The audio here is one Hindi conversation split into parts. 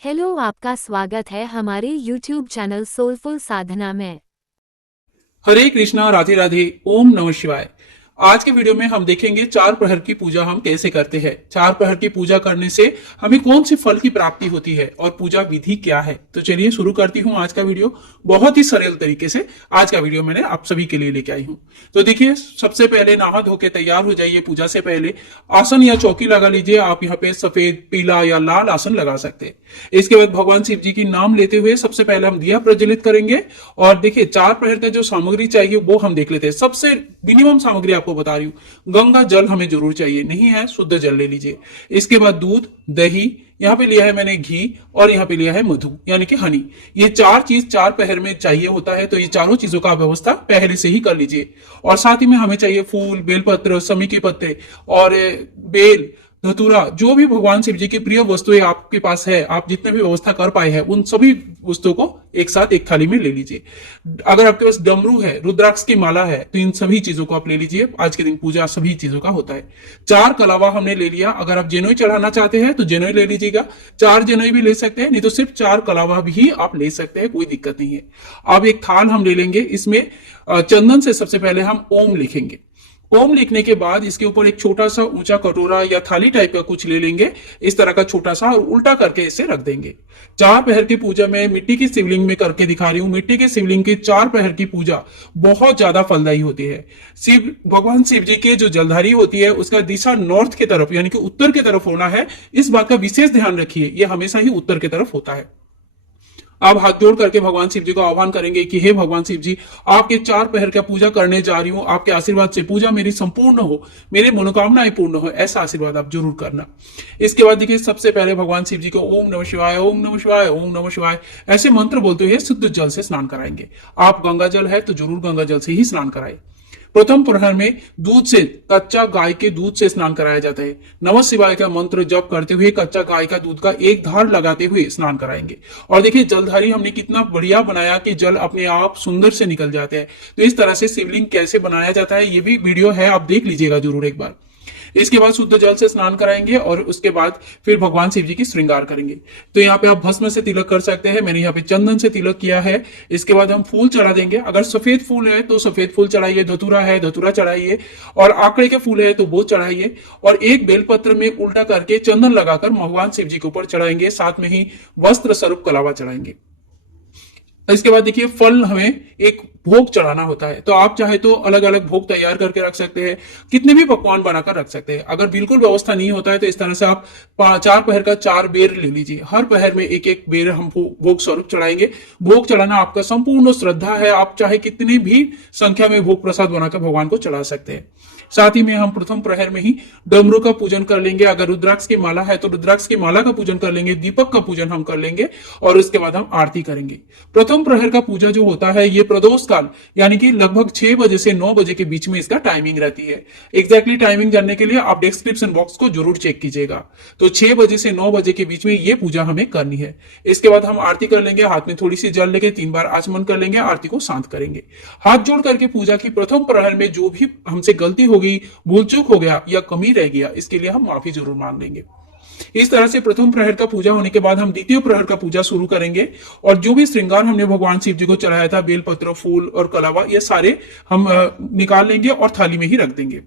हेलो, आपका स्वागत है हमारे YouTube चैनल सोलफुल साधना में। हरे कृष्णा, राधे राधे, ओम नमः शिवाय। आज के वीडियो में हम देखेंगे चार प्रहर की पूजा हम कैसे करते हैं। चार प्रहर की पूजा करने से हमें कौन से फल की प्राप्ति होती है और पूजा विधि क्या है। तो चलिए शुरू करती हूँ आज का वीडियो। बहुत ही सरल तरीके से आज का वीडियो मैंने आप सभी के लिए लेके आई हूँ। तो देखिए, सबसे पहले नहा धो के तैयार हो जाइए। पूजा से पहले आसन या चौकी लगा लीजिए। आप यहाँ पे सफेद, पीला या लाल आसन लगा सकते हैं। इसके बाद भगवान शिव जी की नाम लेते हुए सबसे पहले हम दिया प्रज्वलित करेंगे। और देखिए, चार प्रहर का जो सामग्री चाहिए वो हम देख लेते हैं। सबसे मिनिमम सामग्री आपको बता रही हूँ, गंगा जल हमें जरूर चाहिए, नहीं है शुद्ध जल ले लीजिए। इसके बाद दूध, दही, यहाँ पे लिया है मैंने घी, और यहाँ पे लिया है मधु यानी कि हनी। ये चार चीज चार पहर में चाहिए होता है, तो ये चारों चीजों का व्यवस्था पहले से ही कर लीजिए। और साथ ही में हमें चाहिए फूल, बेलपत्र, समी के पत्ते और बेल, धतूरा, जो भी भगवान शिव जी की प्रिय वस्तुएं आपके पास है, आप जितने भी व्यवस्था कर पाए हैं उन सभी वस्तुओं को एक साथ एक थाली में ले लीजिए। अगर आपके पास डमरू है, रुद्राक्ष की माला है, तो इन सभी चीजों को आप ले लीजिए। आज के दिन पूजा सभी चीजों का होता है। चार कलावा हमने ले लिया। अगर आप जेनोई चढ़ाना चाहते हैं तो जेनोई ले लीजिएगा। चार जेनोई भी ले सकते हैं, नहीं तो सिर्फ चार कलावा भी आप ले सकते हैं, कोई दिक्कत नहीं है। अब एक थाल हम ले लेंगे। इसमें चंदन से सबसे पहले हम ओम लिखेंगे। ओम लिखने के बाद इसके ऊपर एक छोटा सा ऊंचा कटोरा या थाली टाइप का कुछ ले लेंगे, इस तरह का छोटा सा, और उल्टा करके इसे रख देंगे। चार पहर की पूजा में मिट्टी की शिवलिंग में करके दिखा रही हूं। मिट्टी के शिवलिंग की चार पहर की पूजा बहुत ज्यादा फलदायी होती है। भगवान शिव जी के जो जलधारी होती है उसका दिशा नॉर्थ की तरफ यानी कि उत्तर की तरफ होना है। इस बात का विशेष ध्यान रखिए, यह हमेशा ही उत्तर की तरफ होता है। आप हाथ जोड़ करके भगवान शिव जी को आह्वान करेंगे कि हे भगवान शिव जी, आपके चार पहर का पूजा करने जा रही हूं। आपके आशीर्वाद से पूजा मेरी संपूर्ण हो, मेरी मनोकामनाएं पूर्ण हो, ऐसा आशीर्वाद आप जरूर करना। इसके बाद देखिए, सबसे पहले भगवान शिव जी को ओम नमः शिवाय, ओम नमः शिवाय, ओम नमः शिवाय ऐसे मंत्र बोलते हुए शुद्ध जल से स्नान कराएंगे। आप गंगा जल है तो जरूर गंगा जल से ही स्नान कराएं। प्रथम प्रहर में दूध से, कच्चा गाय के दूध से स्नान कराया जाता है। नमः शिवाय का मंत्र जप करते हुए कच्चा गाय का दूध का एक धार लगाते हुए स्नान कराएंगे। और देखिए, जलधारी हमने कितना बढ़िया बनाया कि जल अपने आप सुंदर से निकल जाते हैं। तो इस तरह से शिवलिंग कैसे बनाया जाता है ये भी वीडियो है, आप देख लीजिएगा जरूर एक बार। इसके बाद शुद्ध जल से स्नान कराएंगे और उसके बाद फिर भगवान शिव जी की श्रृंगार करेंगे। तो यहाँ पे आप भस्म से तिलक कर सकते हैं, मैंने यहाँ पे चंदन से तिलक किया है। इसके बाद हम फूल चढ़ा देंगे। अगर सफेद फूल है तो सफेद फूल चढ़ाइए, धतूरा है धतूरा चढ़ाइए, और आंकड़े के फूल है तो वो चढ़ाइए। और एक बेलपत्र में उल्टा करके चंदन लगाकर भगवान शिव जी के ऊपर चढ़ाएंगे। साथ में ही वस्त्र स्वरूप कलावा चढ़ाएंगे। इसके बाद देखिए, फल हमें एक भोग चढ़ाना होता है, तो आप चाहे तो अलग अलग भोग तैयार करके रख सकते हैं, कितने भी पकवान बनाकर रख सकते हैं। अगर बिल्कुल व्यवस्था नहीं होता है तो इस तरह से आप चार पहर का चार बेर ले लीजिए। हर पहर में एक एक बेर हम भोग स्वरूप चढ़ाएंगे। भोग चढ़ाना आपका संपूर्ण श्रद्धा है, आप चाहे कितनी भी संख्या में भोग प्रसाद बनाकर भगवान को चढ़ा सकते हैं। साथ ही में हम प्रथम प्रहर में ही डमरू का पूजन कर लेंगे। अगर रुद्राक्ष की माला है तो रुद्राक्ष की माला का पूजन कर लेंगे, दीपक का पूजन हम कर लेंगे, और उसके बाद हम आरती करेंगे। प्रथम प्रहर का पूजा जो होता है ये प्रदोष काल यानी कि लगभग 6 बजे से 9 बजे के बीच में इसका टाइमिंग रहती है। एग्जैक्टली टाइमिंग जानने के लिए आप डिस्क्रिप्शन बॉक्स को जरूर चेक कीजिएगा। तो 6 बजे से 9 बजे के बीच में ये पूजा हमें करनी है। इसके बाद हम आरती कर लेंगे। हाथ में थोड़ी सी जल लेके 3 बार आचमन कर लेंगे, आरती को शांत करेंगे। हाथ जोड़ करके पूजा की प्रथम प्रहर में जो भी हमसे गलती हो गई, भूल चूक हो गया या कमी रह गया, इसके लिए हम माफी जरूर मांग लेंगे। इस तरह से प्रथम प्रहर का पूजा होने के बाद हम द्वितीय प्रहर का पूजा शुरू करेंगे। और जो भी श्रृंगार हमने भगवान शिव जी को चढ़ाया था, बेलपत्र, फूल और कलावा, ये सारे हम निकाल लेंगे और थाली में ही रख देंगे।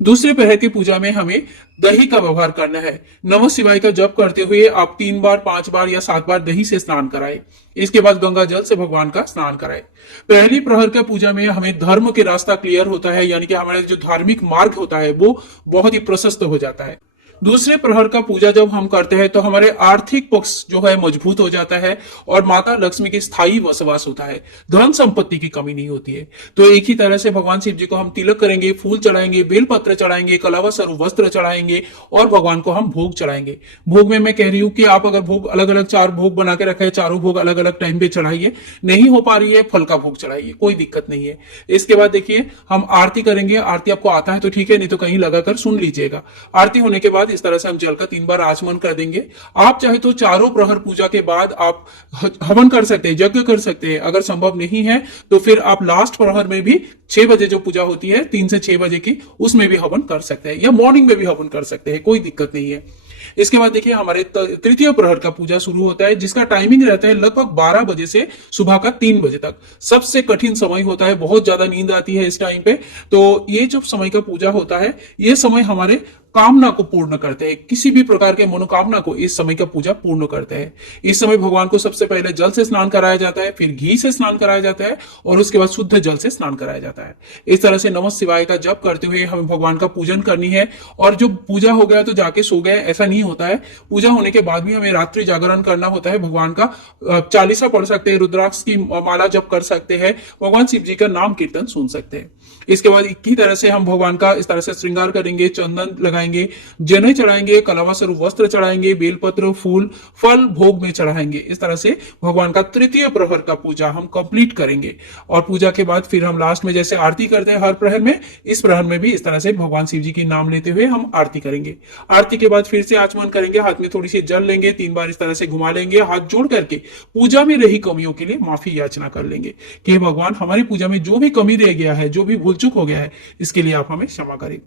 दूसरे प्रहर की पूजा में हमें दही का व्यवहार करना है। नमः शिवाय का जप करते हुए आप 3 बार, 5 बार या 7 बार दही से स्नान कराएं। इसके बाद गंगा जल से भगवान का स्नान कराएं। पहली प्रहर का पूजा में हमें धर्म के रास्ता क्लियर होता है, यानी कि हमारा जो धार्मिक मार्ग होता है वो बहुत ही प्रशस्त हो जाता है। दूसरे प्रहर का पूजा जब हम करते हैं तो हमारे आर्थिक पक्ष जो है मजबूत हो जाता है और माता लक्ष्मी की स्थायी वसवास होता है, धन संपत्ति की कमी नहीं होती है। तो एक ही तरह से भगवान शिव जी को हम तिलक करेंगे, फूल चढ़ाएंगे, बेलपत्र चढ़ाएंगे, कलावा स्वरूप वस्त्र चढ़ाएंगे और भगवान को हम भोग चढ़ाएंगे। भोग में मैं कह रही हूँ कि आप अगर भोग अलग अलग 4 भोग बना के रखे, चारों भोग अलग अलग टाइम पे चढ़ाइए। नहीं हो पा रही है, फल का भोग चढ़ाइए, कोई दिक्कत नहीं है। इसके बाद देखिए, हम आरती करेंगे। आरती आपको आता है तो ठीक है, नहीं तो कहीं लगाकर सुन लीजिएगा। आरती होने के बाद इस तरह से हम जल का 3 बार आचमन कर देंगे। आप चाहे तो चारों प्रहर पूजा के बाद आप हवन कर सकते हैं, यज्ञ कर सकते हैं। अगर संभव नहीं है तो फिर आप लास्ट प्रहर में भी 6 बजे जो पूजा होती है 3 से 6 बजे की, उसमें भी हवन कर सकते हैं, या मॉर्निंग में भी हवन कर सकते हैं, कोई दिक्कत नहीं है। इसके बाद देखिए हमारे तृतीय प्रहर का पूजा शुरू होता है, जिसका टाइमिंग रहता है लगभग 12 बजे से सुबह का 3 बजे तक। सबसे कठिन समय होता है, बहुत ज्यादा नींद आती है इस टाइम पे। तो ये जो समय का पूजा होता है, ये समय हमारे कामना को पूर्ण करते हैं, किसी भी प्रकार के मनोकामना को इस समय का पूजा पूर्ण करते हैं। इस समय भगवान को सबसे पहले जल से स्नान कराया जाता है, फिर घी से स्नान कराया जाता है और उसके बाद शुद्ध जल से स्नान कराया जाता है। इस तरह से नमः शिवाय का जप करते हुए हमें भगवान का पूजन करनी है। और जो पूजा हो गया तो जाके सो गए, ऐसा नहीं होता है। पूजा होने के बाद भी हमें रात्रि जागरण करना होता है, भगवान का चालीसा पढ़ सकते हैं, रुद्राक्ष की माला जप कर सकते हैं, भगवान शिव जी का नाम कीर्तन सुन सकते हैं। इसके बाद इक्की तरह से हम भगवान का इस तरह से श्रृंगार करेंगे, चंदन लगाएंगे, जनेऊ चढ़ाएंगे, कलावा स्वरूप वस्त्र चढ़ाएंगे, बेलपत्र, फूल, फल भोग में चढ़ाएंगे। इस तरह से भगवान का तृतीय प्रहर का पूजा हम कंप्लीट करेंगे। और पूजा के बाद फिर हम लास्ट में जैसे आरती करते हैं हर प्रहर में, इस प्रहर में भी इस तरह से भगवान शिव जी के नाम लेते हुए हम आरती करेंगे। आरती के बाद फिर से आचमन करेंगे, हाथ में थोड़ी सी जल लेंगे, 3 बार इस तरह से घुमा लेंगे, हाथ जोड़ करके पूजा में रही कमियों के लिए माफी याचना कर लेंगे कि भगवान हमारी पूजा में जो भी कमी रह गया है, जो भी भूल चूक हो गया है, इसके लिए आप हमें क्षमा करें।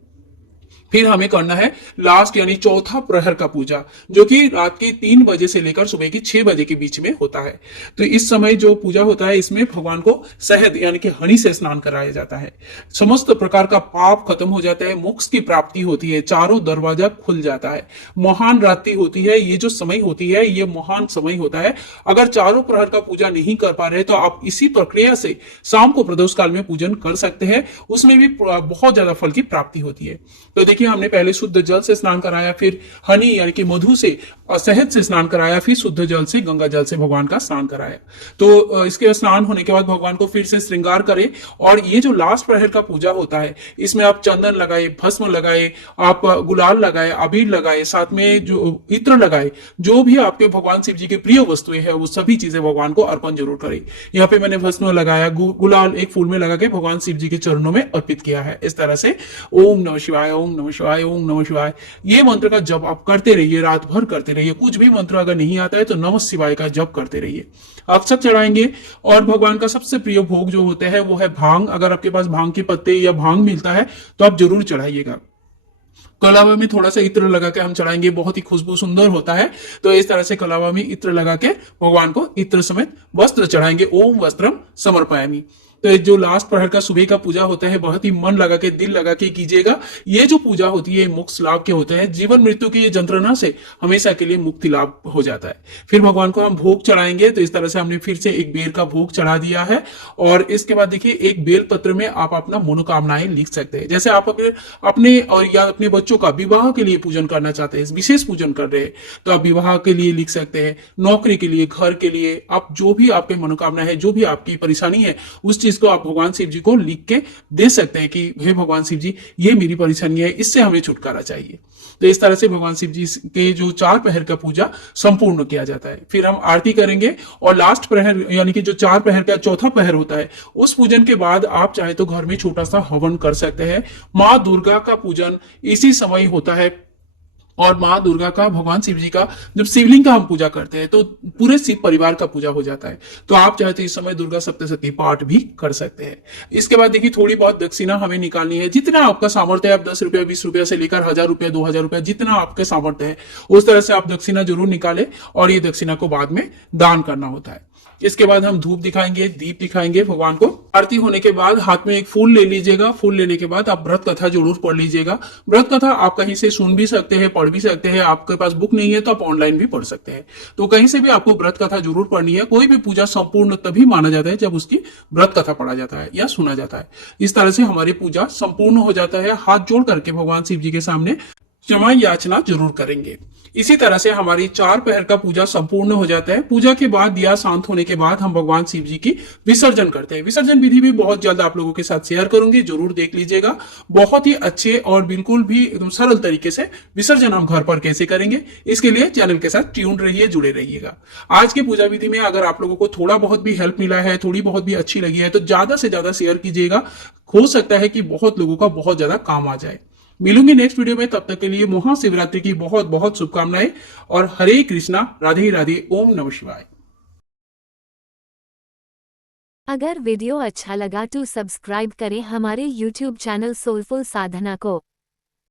फिर हमें करना है लास्ट यानी चौथा प्रहर का पूजा, जो कि रात के 3 बजे से लेकर सुबह के 6 बजे के बीच में होता है। तो इस समय जो पूजा होता है, इसमें भगवान को शहद यानी कि हनी से स्नान कराया जाता है। समस्त प्रकार का पाप खत्म हो जाता है, मोक्ष की प्राप्ति होती है, चारों दरवाजा खुल जाता है। महान रात्रि होती है, ये जो समय होती है ये महान समय होता है। अगर चारों प्रहर का पूजा नहीं कर पा रहे तो आप इसी प्रक्रिया से शाम को प्रदोष काल में पूजन कर सकते हैं, उसमें भी बहुत ज्यादा फल की प्राप्ति होती है। तो देखिए हमने पहले शुद्ध जल से स्नान कराया, फिर हनी यानी कि मधु से और शहद से स्नान कराया, फिर शुद्ध जल से, गंगा जल से भगवान का स्नान कराया। तो इसके स्नान होने के बाद भगवान को फिर से श्रृंगार करें। और ये जो लास्ट प्रहर का पूजा होता है, इसमें आप चंदन लगाए, भस्म लगाए, आप गुलाल लगाए, अबीर लगाए, साथ में जो इत्र लगाए, जो भी आपके भगवान शिव जी की प्रिय वस्तुएं हैं वो सभी चीजें भगवान को अर्पण जरूर करें। यहाँ पे मैंने भस्म लगाया, गुलाल एक फूल में लगा के भगवान शिव जी के चरणों में अर्पित किया है। इस तरह से ओम नमः शिवाय, ओम नमः शिवाय, ओम नमः शिवाय, ये मंत्र का जप आप करते रहिए, रात भर करते रहिए। कुछ भी मंत्र अगर नहीं आता है तो नमः शिवाय का जप करते रहिए। अक्षत चढ़ाएंगे और भगवान का सबसे प्रिय भोग जो होता है वो है भांग। अगर आपके पास भांग के पत्ते या भांग मिलता है तो आप जरूर चढ़ाइएगा। कलावा में थोड़ा सा इत्र लगा के हम चढ़ाएंगे, बहुत ही खुशबू सुंदर होता है। तो इस तरह से कलावा में इत्र लगा के भगवान को इत्र समेत वस्त्र चढ़ाएंगे। ओम वस्त्रम समर्पयामि। तो ये जो लास्ट प्रहर का सुबह का पूजा होता है, बहुत ही मन लगा के, दिल लगा के कीजिएगा। ये जो पूजा होती है मोक्ष लाभ के होते हैं, जीवन मृत्यु की ये यंत्रणा से हमेशा के लिए मुक्ति लाभ हो जाता है। फिर भगवान को हम भोग चढ़ाएंगे। तो इस तरह से हमने फिर से एक बेल का भोग चढ़ा दिया है। और इसके बाद देखिए एक बेल पत्र में आप अपना मनोकामनाएं लिख सकते हैं। जैसे आप अपने और या अपने बच्चों का विवाह के लिए पूजन करना चाहते हैं, विशेष पूजन कर रहे हैं, तो आप विवाह के लिए लिख सकते हैं, नौकरी के लिए, घर के लिए, आप जो भी आपके मनोकामना है, जो भी आपकी परेशानी है, उस चीज को आप भगवान शिव जी को लिख के दे सकते हैं कि हे भगवान शिव जी, ये मेरी परेशानी है, इससे हमें छुटकारा चाहिए। तो इस तरह से भगवान शिव जी के जो 4 प्रहर का पूजा संपूर्ण किया जाता है। फिर हम आरती करेंगे और लास्ट प्रहर यानी कि जो 4 प्रहर का चौथा प्रहर होता है, उस पूजन के बाद आप चाहे तो घर में छोटा सा हवन कर सकते हैं। माँ दुर्गा का पूजन इसी समय होता है। और माँ दुर्गा का, भगवान शिव जी का जब शिवलिंग का हम पूजा करते हैं तो पूरे शिव परिवार का पूजा हो जाता है। तो आप चाहे तो इस समय दुर्गा सप्तशती पाठ भी कर सकते हैं। इसके बाद देखिए थोड़ी बहुत दक्षिणा हमें निकालनी है, जितना आपका सामर्थ्य है। आप 10 रुपया, 20 रुपया से लेकर 1000 रुपया, 2000 रुपया, जितना आपके सामर्थ्य है उस तरह से आप दक्षिणा जरूर निकालें। और ये दक्षिणा को बाद में दान करना होता है। इसके बाद हम धूप दिखाएंगे, दीप दिखाएंगे भगवान को। आरती होने के बाद हाथ में एक फूल ले लीजिएगा। फूल लेने के बाद आप व्रत कथा जरूर पढ़ लीजिएगा। व्रत कथा आप कहीं से सुन भी सकते हैं, पढ़ भी सकते हैं। आपके पास बुक नहीं है तो आप ऑनलाइन भी पढ़ सकते हैं। तो कहीं से भी आपको व्रत कथा जरूर पढ़नी है। कोई भी पूजा संपूर्ण तभी माना जाता है जब उसकी व्रत कथा पढ़ा जाता है या सुना जाता है। इस तरह से हमारी पूजा संपूर्ण हो जाता है। हाथ जोड़ करके भगवान शिव जी के सामने क्षमा याचना जरूर करेंगे। इसी तरह से हमारी 4 प्रहर का पूजा संपूर्ण हो जाता है। पूजा के बाद दिया शांत होने के बाद हम भगवान शिव जी की विसर्जन करते हैं। विसर्जन विधि भी बहुत जल्द आप लोगों के साथ शेयर करूंगी, जरूर देख लीजिएगा। बहुत ही अच्छे और बिल्कुल भी एकदम सरल तरीके से विसर्जन हम घर पर कैसे करेंगे, इसके लिए चैनल के साथ ट्यून रहिए, जुड़े रहिएगा। आज की पूजा विधि में अगर आप लोगों को थोड़ा बहुत भी हेल्प मिला है, थोड़ी बहुत भी अच्छी लगी है, तो ज्यादा से ज्यादा शेयर कीजिएगा। हो सकता है कि बहुत लोगों का बहुत ज्यादा काम आ जाए। मिलूंगी नेक्स्ट वीडियो में, तब तक के लिए महाशिवरात्रि की बहुत बहुत शुभकामनाएं और हरे कृष्णा, राधे राधे, ओम नमः शिवाय। अगर वीडियो अच्छा लगा तो सब्सक्राइब करें हमारे YouTube चैनल सोलफुल साधना को।